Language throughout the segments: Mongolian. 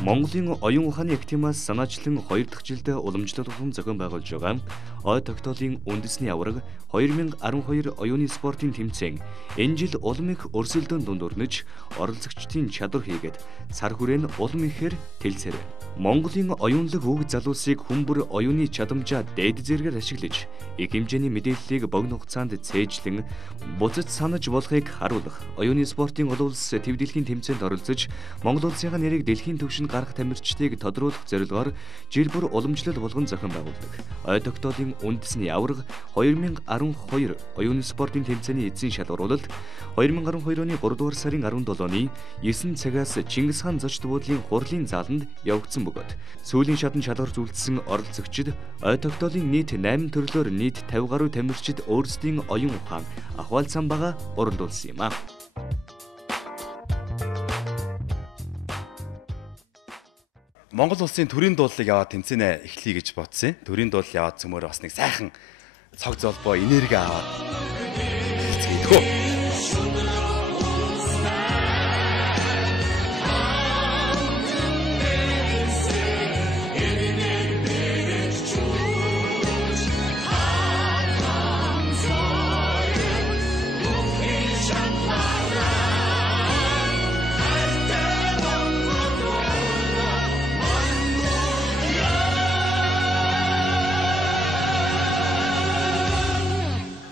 Монголын оюун ухааны активаас санаачлан 2 дахь жилдээ уламжлалт болон зохион байгуулж байгаа ой тогтоолын үндэсний аварга 2012 оюуны спортын тэмцээн энэ жил улам их өрсөлдөөн дунд өрнөж оролцогчдын чадвар хийгээд сар хүрээнд улам ихээр тэлцээр байна. Монголын оюунлаг үг залуусыг хүмүүр оюуны чадамжаа дээд зэргээр ашиглаж их хэмжээний мэдээллийг богино хугацаанд цээжлэн буцаж санаж болохыг харуулах оюуны спортын олон улс төв дэлхийн тэмцээнд оролцож Монгол улсынхаа нэрийг дэлхийн түвшинд гаргах тамирчдыг тодруулах зорилгоор жил бүр уламжлал болгон зохион байгуулдаг. Ой тогтоолын үндэсний аварга 2012 оюуны спортын тэмцээний эзэн шалгаруулалт 2012 оны 3 дугаар сарын 17-ны 9 цагаас Чингис хаан зочд буудлын хурлын зааланд явагдсан бөгөөд сүүлийн шатанд шалгарч үлдсэн оролцогчид ой тогтоолын нийт 8 төрлөөр нийт 50 гаруй тамирчид өөрсдийн оюун ухаан ахвал самбаага уралдуулсан юм а. Монгол улсын төрийн дуулыг яваад тэмцээнэ эхлэе гэж бодсон. Төрийн дуул яваад цөмөр бас нэг сайхан цог золбоо энерги аваад хэлцгээдгөө.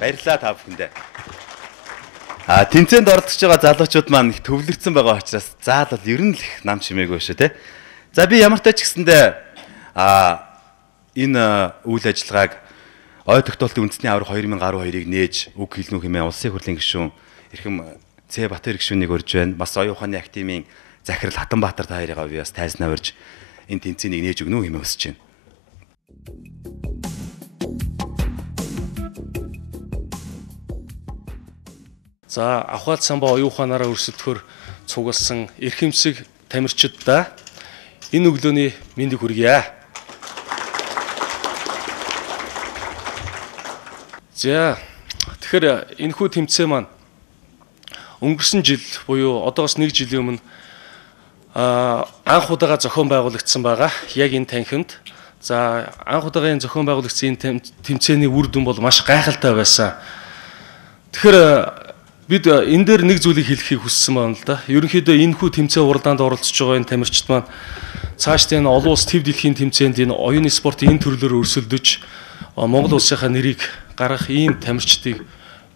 Баярлалаа та бүхэндээ. Тэмцээнд оролцож байгаа залуучууд маань их төвлөрсөн байгаа учраас заавал ер нь л их нам чимээгүй шүү те. За би ямар ч тач гэсэндээ энэ үйл ажиллагааг ой тогтоолтын үндэсний аварга 2012-ыг нээж үг хэлнүү хэмээн улсын хурлын гишүүн эрхэм Цэ Батбаяр гишүүнийг урьж байна. Бас оюун ухааны активын захирал Хатанбаатар та хоёрыг би бас тайзнаа урьж энэ тэмцээнийг нээж өгнө хэмээн хүсэж байна. За ахвал самбаа оюун ухаанаараа өрсөлдөхөөр цугласан эрхэмсэг тамирчидаа энэ өглөөний мэндийг хүргье. За тэгэхээр энэхүү тэмцээн маань өнгөрсөн жил буюу одоос 1 жилийн өмнө анх удаага зохион байгуулагдсан байгаа. Яг энэ танхимд. За анх удаагийн зохион байгуулагдсан энэ тэмцээний үр дүн бол маш гайхалтай байсан. Тэгэхээр бид энэ дээр нэг зүйлийг хэлэхийг хүссэн байна л да. Ерөнхийдөө энэхүү тэмцээн уралдаанд оролцож байгаа энэ тамирчид маань цаашдаа энэ олон улс төв дэлхийн тэмцээнд энэ оюуны спортын энэ төрлөөр өрсөлдөж Монгол улсынхаа нэрийг гаргах ийм тамирчдыг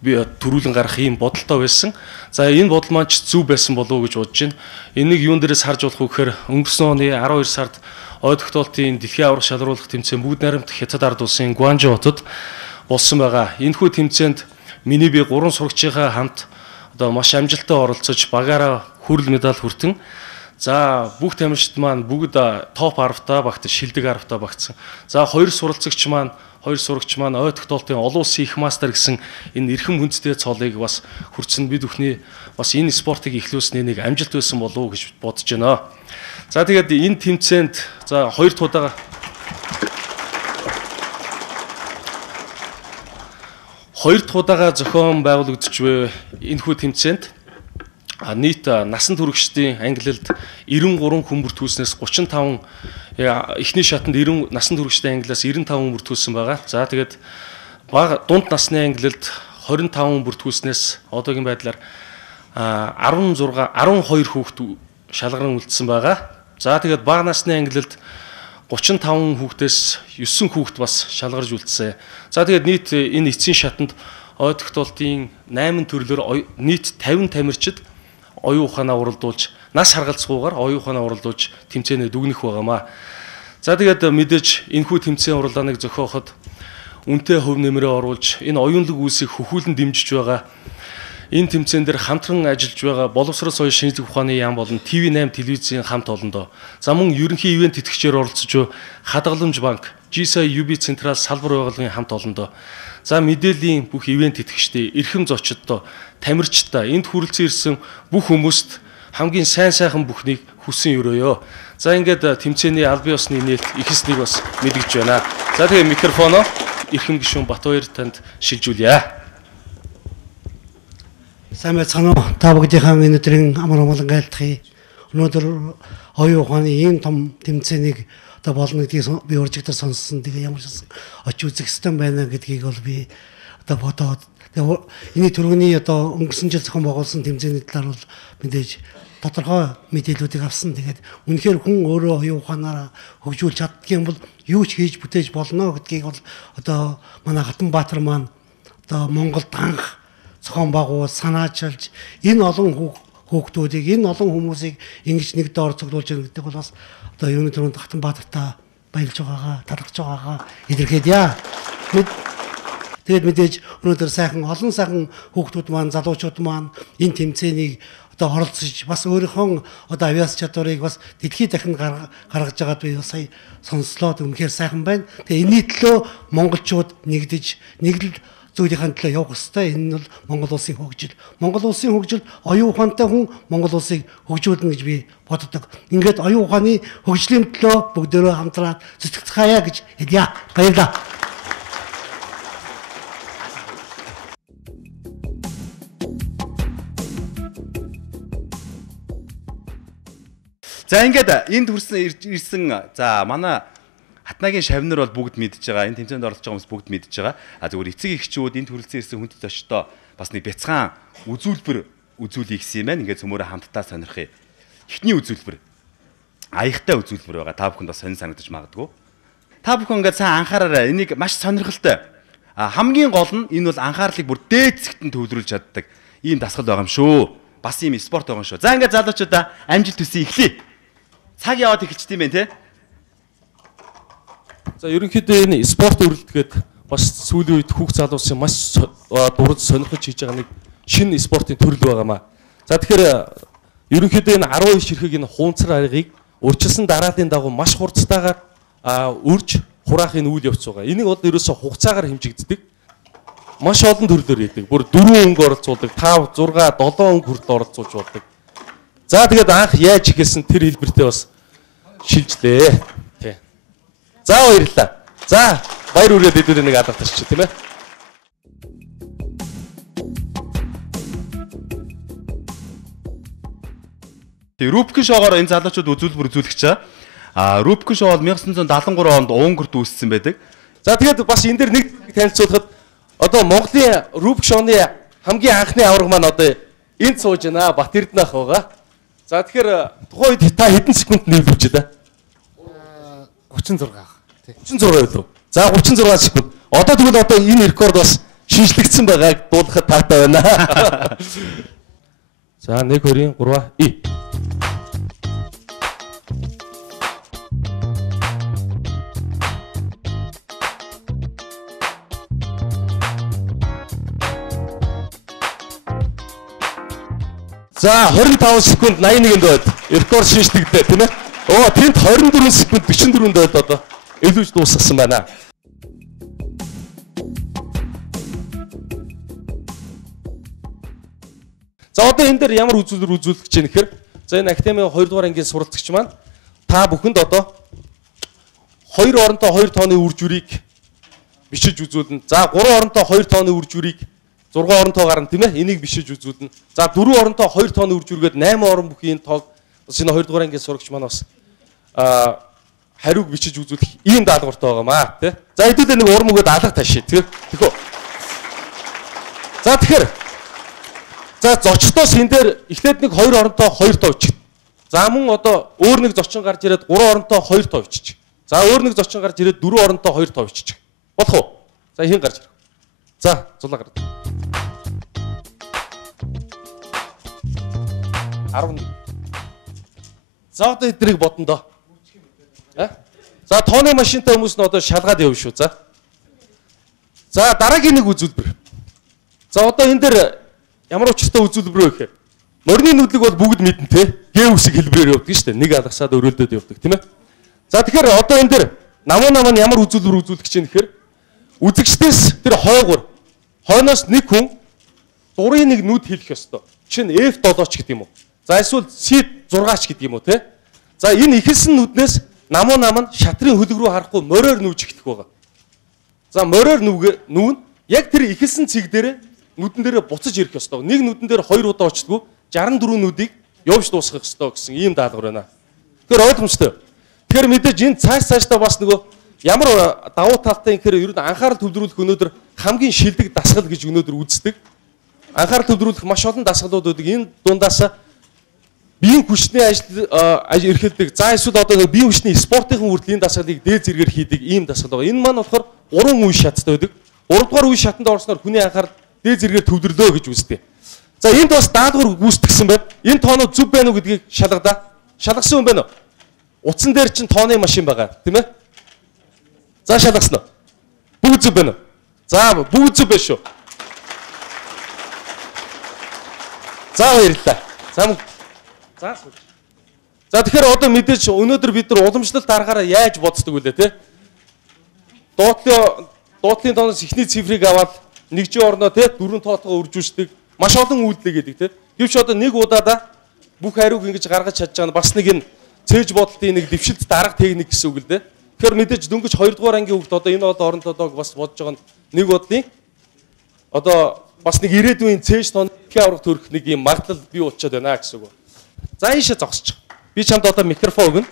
би төрүүлэн гаргах ийм бодолтой байсан. За энэ бодол маань ч зөв байсан болов уу гэж бодож байна. Энийг юун дээрээс харж болох вэ гэхээр өнгөрсөн оны 12 сард ой тогтоолтын дэлхийн аварга шалгаруулах тэмцээн бүгд найрамдах Хятад ард улсын Гуанчжоу хотод болсон байгаа. Энэхүү тэмцээнд миний би 3 сурагчийнхаа хамт одоо маш амжилттай оролцож багаараа хүрэл медаль хүртэн. За бүх тамирчид маань бүгд топ 10-таа багтаж шилдэг 10-таа багтсан. За 2 сурагч маань ой тогтоолтын олон улсын их мастер гэсэн энэ эрхэм хүндэтэй цолыг бас хүртсэн. Бид бүхний бас энэ спортыг эхлүүлсний нэг амжилт байсан болов уу гэж бодож байна. За тэгээд энэ тэмцээнд за 2 дахь удаага зохион байгуулагдж буй энэхүү тэмцээнд нийт насан туршидтын ангилалд 93 хүн бүртгүүлснээс 35 эхний шатанд 90 насан туршидтын ангилаас 95 хүн бүртгүүлсэн байгаа. За тэгээд бага дунд насны ангилалд 25 хүн бүртгүүлснээс одоогийн байдлаар 12 хүүхэд шалгаран үлдсэн байгаа. За тэгээд бага насны ангилалд 35 хүүхдээс 9 хүүхэд бас шалгарж үлдсэн. За тэгээд нийт энэ эцсийн шатанд ой тогтоолтын 8 төрлөөр нийт 50 тамирчид оюун ухаанаа уралдуулж, нас харгалзахгүйгээр оюун ухаанаа уралдуулж тэмцээнээ дүгнэх байгаамаа. За тэгээд мэдээж энэхүү тэмцээн уралдааныг зохиоход үнэтэй хөв нэмрээ оруулж, энэ оюунлаг үйлсийг хөхүүлэн дэмжиж байгаа. Энэ тэмцээн дээр хамтран ажиллаж байгаа боловсрол соёл шинжлэх ухааны яам болон TV8 телевизийн хамт олондоо. За мөн ерөнхий ивент тэтгэгчээр оролцож Хадгаламж банк, GSI UB Централ салбар байгууллагын хамт олондоо. За мэдээллийн бүх ивент тэтгэгчдээ, эрхэм зочдтой, тамирчдаа энд хүрэлцэн ирсэн бүх хүмүүст хамгийн сайхан бүхнийг хүсэн өрөөё. За ингээд тэмцээний аль бие усны нээлт ихэснийг бас мэдгэж байна. За тэгээ микрофоноо эрхэм гишүүн Батбаяр танд шилжүүлье. Сайн байцгаана уу? Та бүгдийнхээ өнөөдрийн амар амгалан гайлтгий. Өнөөдөр оюун ухааны ийм том тэмцээнийг одоо болно гэдгийг би уржигдэр сонссон. Тэгээ ямар ч очиж үзэх ёстой байна гэдгийг бол би одоо бодоод энэ төрөний одоо өнгөрсөн жил зохион байгуулсан тэмцээний талаар бол мэдээж тодорхой мэдээллүүдийг авсан. Тэгээд үнэхээр хүн өөрөө оюун ухаанаараа хөгжүүлж чаддгийн бол юу ч хийж бүтээж болно гэдгийг бол одоо манай Хатанбаатар маань одоо Монголд анх зохион байгуул санаачилж энэ олон хүүхдүүдийг энэ олон хүмүүсийг ингэж нэг доор цуглуулж байгаа гэдэг бол бас одоо юуны төрөнд Хатанбаатартаа баялж байгаагаа талархж байгаагаа илэрхийлье. Тэгээд мэдээж өнөөдөр сайхан олон сайхан хүүхдүүд маань залуучууд маань энэ тэмцээнийг одоо оролцож бас өөрийнхөө одоо авиас чадварыг бас дэлхийд дахин гаргаж байгаад би сая сонслоод үнэхээр сайхан байна. Тэгээ энэний төлөө монголчууд нэгдэж нэг л зүйлийн төлөө явах хэрэгтэй. Энэ нь бол Монгол улсын хөгжил. Монгол улсын хөгжил оюун ухаантай хүн Монгол улсыг хөгжүүлнэ гэж би боддог. Ингээд оюун ухааны хөгжлийн төлөө бүгдөө хамтраад зүтгэцгаая гэж хэлье. Баярлалаа. За ингээд энд ирсэн за манай Хатнагийн шавнар бол бүгд мэдж байгаа. Энэ тэмцээнд оролцож байгаа хүмүүс бүгд мэдж байгаа. Зүгээр эцэг эхчүүд энэ төрөлцөн ирсэн хүндэт очтоо бас нэг бяцхан үзүүлбэр үзүүлэх гэсэн юм байна. Ингээд цөмөрө хамтдаа сонирхъя. Эхний үзүүлбэр аягтай үзүүлбэр байгаа. Та бүхэнд бас сонир санагдаж магадгүй. Та бүхэн ингээд сайн анхаараарай. Энийг маш сонирхолтой. Хамгийн гол нь энэ бол анхаарлыг бүр дээд зэгт нь төвлөрүүлж чаддаг ийм дасгал байгаа юм шүү. Бас ийм спорт байгаа юм шүү. За ингээд залуучуудаа амжилт хүсье эхлэе. Цаг яваад эхэлчихсэн юм байна те. За ерөнхийдөө энэ спорт өрөлтгээд бас сүүлийн үед хүүхд залуусын маш дурж сонирхож хийж байгаа нэг шинэ спортын төрөл байгаамаа. За тэгэхээр ерөнхийдөө энэ 12 ширхэг энэ хуунцар аргыг урьдчилсан дарааллын дагуу маш хурцтайгаар үрж хураахын үйл явц байгаа. Энийг бол ерөөсө хугацаагаар хэмжигддэг. Маш олон төрлөөр хийдэг. Бүр 4 өнгө оролцуулдаг, 5, 6, 7 өнгө хүртэл оролцуулж болдог. За тэгээд анх яаж ихэлсэн тэр хэлбэртээ бас шилжлээ. Тий. За баярлалаа. За баяр хүрээд эдгээр нэг алгатарч тийм ээ. Тэгээ Рубкин шоогоор энэ залуучууд үзүүлбэр үзүүлэх чаа. Рубкин шоу бол 1973 онд Унгарт үүссэн байдаг. За тэгээд бас энэ дэр нэг танилцуулахад одоо Монголын Рубкин шоуны хамгийн анхны аварга маань одоо энд сууж байна. Бат Эрдэнэх байгаа. За тэгэхээр тухайн үед та хэдэн секунд нийлүүлж байна? 36. 36 үү? За 36 секунд. Одоо тэгвэл одоо энэ рекорд бас шинжлэгдсэн байгааг дуулахад таатай байна. За 1 2 3 и. За 25 секунд 81-нд байд. Рекорд шинжлэгдээ тийм ээ. Оо тэнд 24 секунд 44-нд байд одоо илүүж дуусгасан байна. За одоо энэ дээр ямар үзүүлбэр үзүүлэх гэж нэхэр за энэ академийн 2 дугаар ангийн суралцагч маань та бүхэнд одоо 2 оронтой 2 тооны үр жүрийг бичиж үзүүлнэ. За 3 оронтой 2 тооны үр жүрийг 6 оронтой гарна тийм ээ. Энийг бишиж үзүүлнэ. За 4 оронтой 2 тооны үр жүргээд 8 орон бүхий энэ тоог бас энэ 2 дугаар ангийн сурагч маань бас хариуг бичиж үзүүлэх ийм даалгавартай байгаамаа тий. За хэдүүлээ нэг урам өгөөд алга таашаа тий. Тэхүү. За тэгэхээр за зочдоос энэ дээр эхлээд нэг 2 оронтой 2 тоо өччих. За мөн одоо өөр нэг зочин гарч ирээд 3 оронтой 2 тоо өччих. За өөр нэг зочин гарч ирээд 4 оронтой 2 тоо өччих. Болох уу? За хин гарч ирэх. За зулаа гараад. 11. За одоо эдрийг бодно доо. За тооны машинтай хүмүүс нь одоо шалгаад явна шүү. За дараагийн нэг үзүүлбэр. За одоо энэ дээр ямар учиртай үзүүлбэр вэ гэхээр морины нүдлэг бол бүгд мэднэ те. Г үсэг хэлбэрээр явдаг шүү дээ. Нэг алгасаад өрөөлдөд явдаг тийм ээ. За тэгэхээр одоо энэ дээр намуу нам нь ямар үзүүлбэр үзүүлэх гэж юм гэхээр үзэгчдээс тэр хойноос нэг хүн дурын нэг нүд хэлэх ёстой. Чинь F7 ч гэдэг юм уу. За эсвэл C6 ч гэдэг юм уу те. За энэ ихэлсэн нүднээс намуу нам нь шатрын хөлөг рүү харахгүй мориор нүүж эхлэх байгаа. За мориор нүүн яг тэр ихэлсэн цэг дээр нүдэн дээрээ буцаж ирэх ёстой. Нэг нүдэн дээр 2 удаа очтгоо 64 нүдийг явж дуусгах ёстой гэсэн ийм даалгавар байна. Тэгэхээр ойлгомжтой. Тэгэхээр мэдээж энэ цаашдаа бас нөгөө ямар давуу талтай юм гэхээр ер нь анхаарал төвлөрүүлэх өнөөдөр хамгийн шилдэг дасгал гэж өнөөдөр үздэг. Анхаарал төвлөрүүлэх маш олон дасгалууд үүдэг. Энэ дундаас биеийн хүчний ажил эрхэлдэг. За эсвэл одоо биеийн хүчний спортын хүртэл энэ дасгалыг дээд зэргээр хийдэг ийм дасгал байгаа. Энэ маань болохоор 3 үе шаттай байдаг. 3 дугаар үе шатанд орсноор хүний анхаарал дээд зэргээр төвлөрлөө гэж үздэг. За энд бас даадгуур гүйцэтгсэн байна. Энэ тоонууд зүв байна уу гэдгийг шалгадаа. Шалгасан юм байна уу? Утсан дээр чинь тооны машин байгаа, тийм ээ? За шалгасан уу? Бүгд зүв байна уу? За бүгд зүв байна шүү. За баярлалаа. За тэгэхээр одоо мэдээж өнөөдөр бид нар уламжлалт аргаараа яаж боддог вүлээ те? Дуудлын тооноос ихний цифрыг аваад нэгжийн орноо те 4 тоотгоо үржүүлдэг. Маш олон үйлдэл гэдэг те. Гэвч одоо нэг удаадаа бүх хариуг ингэж гаргаж чадж байгаа нь бас нэг энэ цээж бодлын нэг дэвшилт дарга техник гэсэн үг л дээ. Тэгэхээр мэдээж дөнгөж 2 дугаар ангийн хүүхд одоо энэ одоо оронтойг бас бодож байгаа нь нэг бодлын одоо бас нэг ирээдүйн цээж тооны аврах төрөх нэг юм магадлал бий болчиход байна гэсэн үг. За ийшээ зогсчих. Би чамд одоо микрофон өгнө.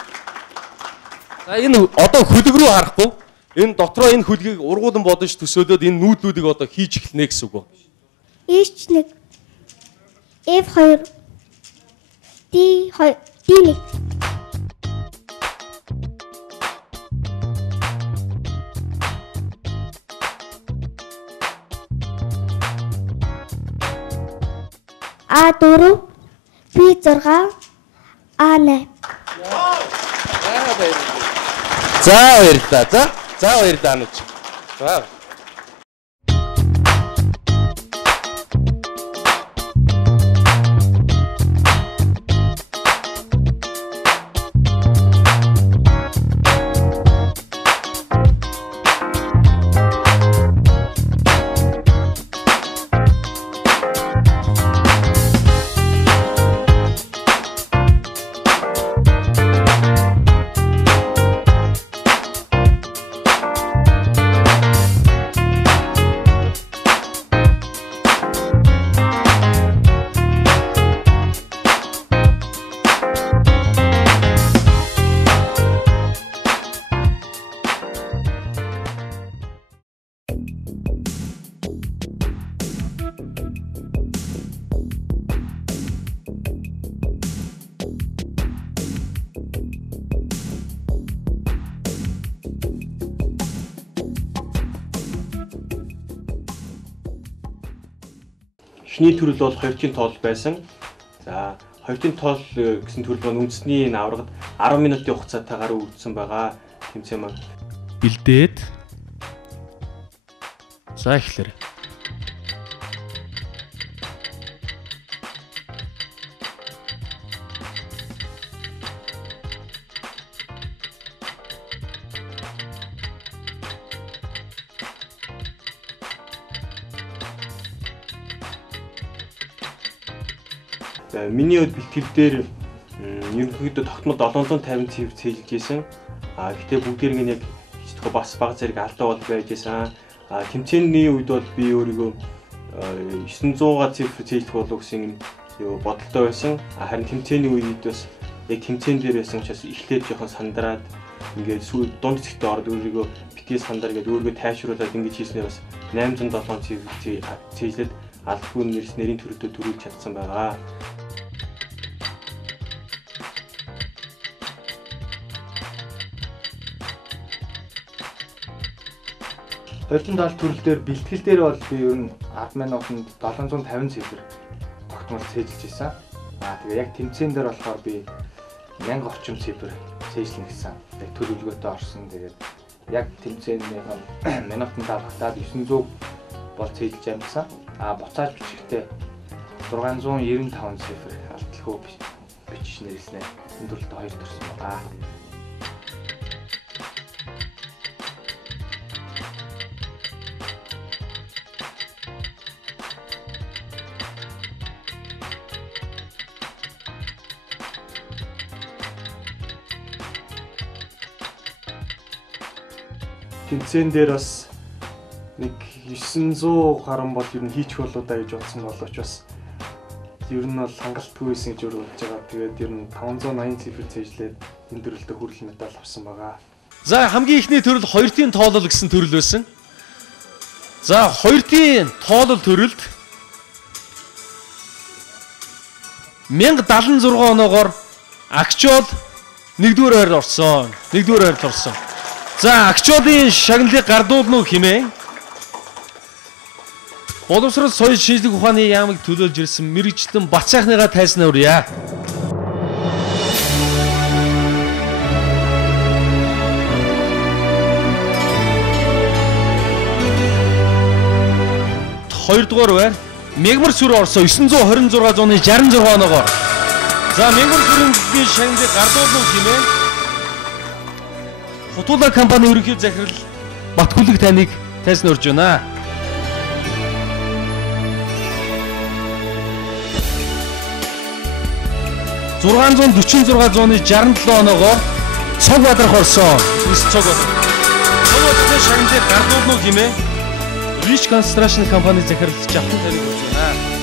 За энэ одоо хөлөг рүү харахгүй энэ дотроо энэ хөлгийг ургуулan бодож төсөөлөөд энэ нүүдлүүдийг одоо хийж эхэлнэ гэсэн үг. H1 F2 D2 D1 A4 B6 A8 За баярлалаа. За баярлалаа анууч. За Эхний төрөл бол хоёрын тоол байсан. За хоёрын тоол гэсэн төрөл маань үндэсний аврагад 10 минутын хугацаатайгаар өгдсөн байгаа. Тэмцээн маань бэлдээд за эхлэв. Миний хувьд бэлтгэл дээр ерөнхийдөө тогтмол 750 цифр цэжилж исэн. Гэхдээ бүгдээр яг хичтгэл бас бага зэрэг алдаа бол байж исэн. Тэмцээний үед бол би өөрийгөө 900-аар цифр цэжлэх болов гэсэн бодолтой байсан. Харин тэмцээний үед бас яг тэмцээн дээр байсан учраас эхлээд жоохон сандраад ингээд дунд хэсэгтээ ороод өөрийгөө битгий сандар гэдэг өөрийгөө тайвшруулад ингэж хийснээр бас 807 цифр цэжлээд албагүй нэрийн төрөлдөө төрүүлж чадсан байгаа. Хоёрын тал төрөл дээр бэлтгэл дээр бол би ер нь 10 минутанд 750 цифр тогтмол цээжилж ирсэн. Тэгээ яг тэмцээн дээр болохоор би 1000 орчим цифр цээжлэн гэсэн. Яг төлөвлөгөөтэй орсон. Тэгээд яг тэмцээнийхэн минутанд багтаад 900 бол цээжилж амжсан. Буцааж бичихтэй 695 цифр алдалгүй бичиж нэрлснээр энэ төрөлд 2 төрсөн байгаа. Тэмцээн дээр бас нэг 900 гаруй бол ер нь хийчих болоо да гэж бодсон боловч бас ер нь бол хангалтгүй байсан гэж өргөж байгаа. Тэгээд ер нь 580 цифр цээжлээд энэ төрөлтөд хүрэл медаль авсан байгаа. За хамгийн ихний төрөл 2-ын тоолол гэсэн төрөл байсан. За 2-ын тоолол төрөлд 1076 оноогоор Акчол 1-р ойрд орсон. 1-р ойрд орсон. За Акчолын шагналыг гардуулна уу хэмээн боловсрол соёл шинжлэх ухааны яамыг төлөөлж ирсэн мэрэгчлэн Бат сайхныгаа тайснаа үрье. Хоёрдугаар байр Мегмар сүр орсон 926 зууны 66 оноогоор. За Мегмар сүрийн шагналыг гардуулна уу хэмээн Хутуула компани ерөнхий захирал Батхүлэг таныг тайснаа урьж байна. 646 зууны 67 оноогоор Цог Бадрах орсон. Цог Бадрахын шагналыг гардуулна уу хэмээн Rich Construction компани захирал Жавхан таныг урьж байна.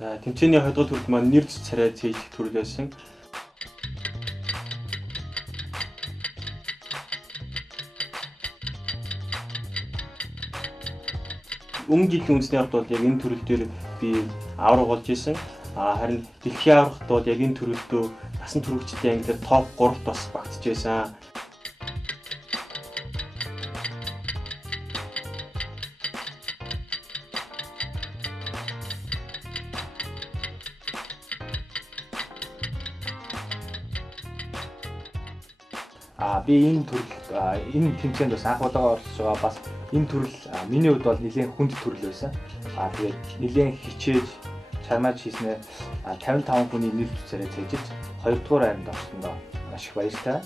За тэмцээний 2 дахь төрөлд маань нэр зүс царай цээжлэх төрөл байсан. Өмнө жилийн үндэсний аврагт бол яг энэ төрөл дээр би авраг болж исэн. Харин дэлхийн аврагт бол яг энэ төрөлдөө насан туршидтын ангилал топ 3-т бас багтж байсан. Би энэ төрөл энэ тэмцээнд бас анх удаага оролцож байгаа. Бас энэ төрөл миний хувьд бол нэлээд хүнд төрөл байсан. Тэгээд нэлээд хичээж чармааж хийснээр 55 хүний нэр зүсээрээ цээжилж 2 дугаар хайранд орсондоо маш их баяртай.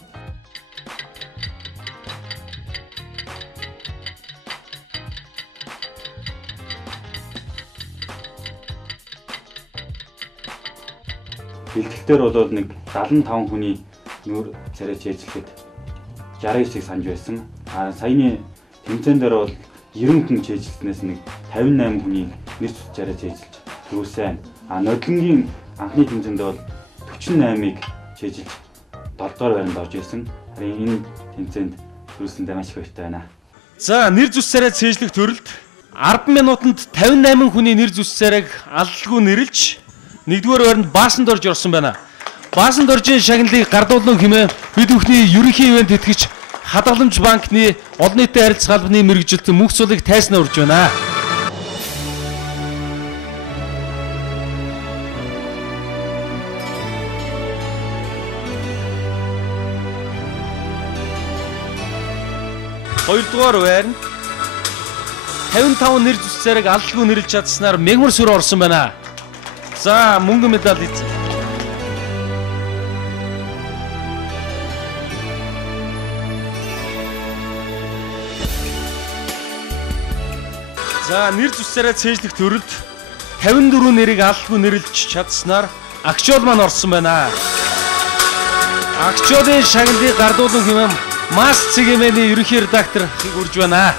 Бэлтгэлтэр бол нэг 75 хүний нүүр царай цээжлэхэд 69-ийг санаж байсан. Саяны тэмцээн дээр бол 90 хүн цээжилснээс нэг 58 хүний нэр зүс царай цээжилж төрүүлсэн. Нодлонгийн анхны тэмцээнд бол 48-ыг цээжилж 7 дугаар байранд орж ирсэн. Харин энэ тэмцээнд төрүүлсэндээ маш их баяртай байна. За нэр зүс царай цээжлэх төрөлд 10 минутанд 58 хүний нэр зүс царайг алалгүй нэрлж 1-р байранд баасанд орж орсон байна. Баасан доржийн шагналыг гардуулна хэмээн бид бүхний ерөнхий ивент тэтгэгч Хадгаламж банкны олон нийтийн харилцаа албаны мэргэжилт мөнх цулыг тайснаа урьж байна. Хоёрдугаар байранд 55 нэр зүс царайг алалгүй нэрлж чадсанаар Мегмар сүр орсон байна. За мөнгөн медаль эзэн. За нэр зүс царай цээжлэх төрөлд 54 нэрийг алалгүй нэрлж чадсанаар Акчол маань орсон байна. Акчолын шагналыг гардуулан хэмээн Мас цэгийн ерөнхий редактор урьж байна.